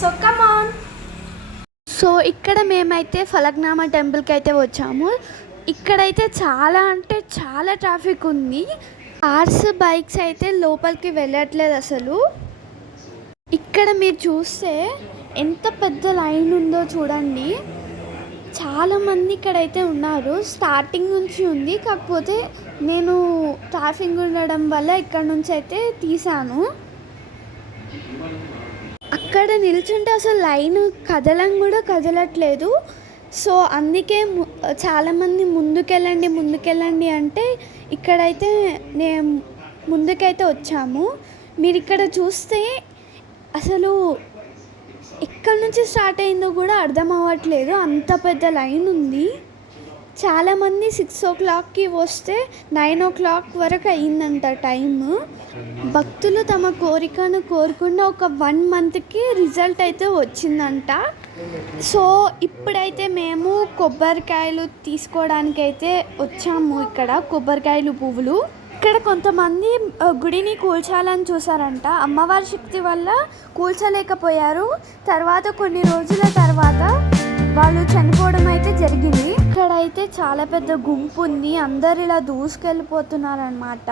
So come on. So ఇక్కడ మేమైతే ఫలక్నామా టెంపుల్కి అయితే వచ్చాము. ఇక్కడైతే చాలా అంటే చాలా ట్రాఫిక్ ఉంది. కార్స్ బైక్స్ అయితే లోపలికి వెళ్ళట్లేదు అసలు. ఇక్కడ మీరు చూస్తే ఎంత పెద్ద లైన్ ఉందో చూడండి. చాలామంది ఇక్కడైతే ఉన్నారు. స్టార్టింగ్ నుంచి ఉంది, కాకపోతే నేను ట్రాఫిక్ ఉండడం వల్ల ఇక్కడ నుంచి అయితే తీసాను. అక్కడ నిల్చుంటే అసలు లైన్ కూడా కదలట్లేదు. సో అందుకే చాలామంది ముందుకెళ్ళండి అంటే ఇక్కడైతే నేను ముందుకైతే వచ్చాము. మీరు ఇక్కడ చూస్తే అసలు ఎక్కడి నుంచి స్టార్ట్ అయిందో కూడా అర్థం అవ్వట్లేదు, అంత పెద్ద లైన్ ఉంది. చాలామంది 6 o'clockకి వస్తే 9 o'clock వరకు అయిందంట టైము. భక్తులు తమ కోరికను కోరుకున్న ఒక 1 monthకి రిజల్ట్ అయితే వచ్చిందంట. సో ఇప్పుడైతే మేము కొబ్బరికాయలు తీసుకోవడానికైతే వచ్చాము. ఇక్కడ కొబ్బరికాయలు, పువ్వులు. ఇక్కడ కొంతమంది గుడిని కూల్చాలని చూసారంట. అమ్మవారి శక్తి వల్ల కూల్చలేకపోయారు. తర్వాత కొన్ని రోజుల తర్వాత వాళ్ళు చనిపోవడం అయితే జరిగింది. ఇక్కడైతే చాలా పెద్ద గుంపు ఉంది, అందరు ఇలా దూసుకెళ్ళిపోతున్నారనమాట.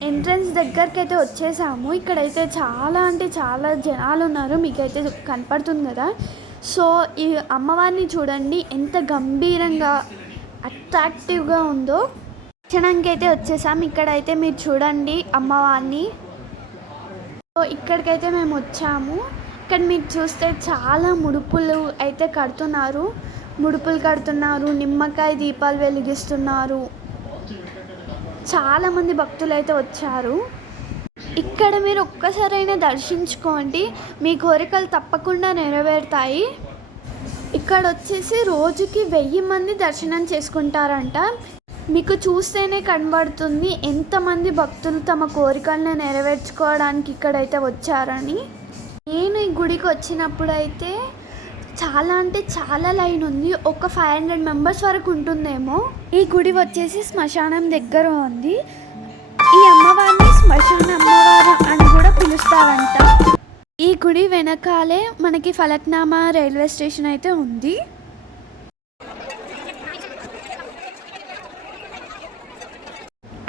ఎంట్రన్స్ దగ్గరికి అయితే వచ్చేసాము. ఇక్కడైతే చాలా అంటే చాలా జనాలు ఉన్నారు, మీకైతే కనపడుతుంది కదా. సో ఈ అమ్మవారిని చూడండి ఎంత గంభీరంగా అట్రాక్టివ్గా ఉందో. దర్శనానికి అయితే వచ్చేసాము. ఇక్కడైతే మీరు చూడండి అమ్మవారిని. సో ఇక్కడికైతే మేము వచ్చాము. ఇక్కడ మీరు చూస్తే చాలా ముడుపులు అయితే కడుతున్నారు, నిమ్మకాయ దీపాలు వెలిగిస్తున్నారు. చాలామంది భక్తులు అయితే వచ్చారు. ఇక్కడ మీరు ఒక్కసారైనా దర్శించుకోండి, మీ కోరికలు తప్పకుండా నెరవేరుతాయి. ఇక్కడ వచ్చేసి రోజుకి 1000 మంది దర్శనం చేసుకుంటారంట. మీకు చూస్తేనే కనబడుతుంది ఎంతమంది భక్తులు తమ కోరికలను నెరవేర్చుకోవడానికి ఇక్కడైతే వచ్చారని. నేను ఈ గుడికి వచ్చినప్పుడు అయితే చాలా అంటే చాలా లైన్ ఉంది. ఒక 500 members వరకు ఉంటుందేమో. ఈ గుడి వచ్చేసి శ్మశానం దగ్గర ఉంది. ఈ అమ్మవారిని శ్మశాన అమ్మవారు అని కూడా పిలుస్తారంట. ఈ గుడి వెనకాలే మనకి ఫలక్నామా రైల్వే స్టేషన్ అయితే ఉంది.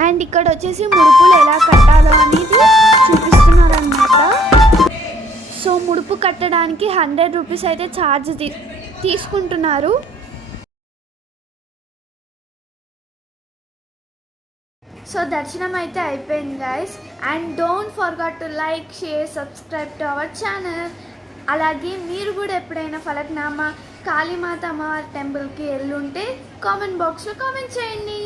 అండ్ ఇక్కడ వచ్చేసి ముడుపులు ఎలా కట్టాలో అనేది చూపిస్తున్నారనమాట. సో ముడుపు కట్టడానికి 100 rupees అయితే ఛార్జ్ తీసుకుంటున్నారు. సో దర్శనం అయితే అయిపోయింది guys. And don't forget to like, share, subscribe to our channel. అలాగే మీరు కూడా ఎప్పుడైనా ఫలక్నామా కాళీమాత అమ్మవారి టెంపుల్కి వెళ్ళుంటే కామెంట్ బాక్స్లో కామెంట్ చేయండి.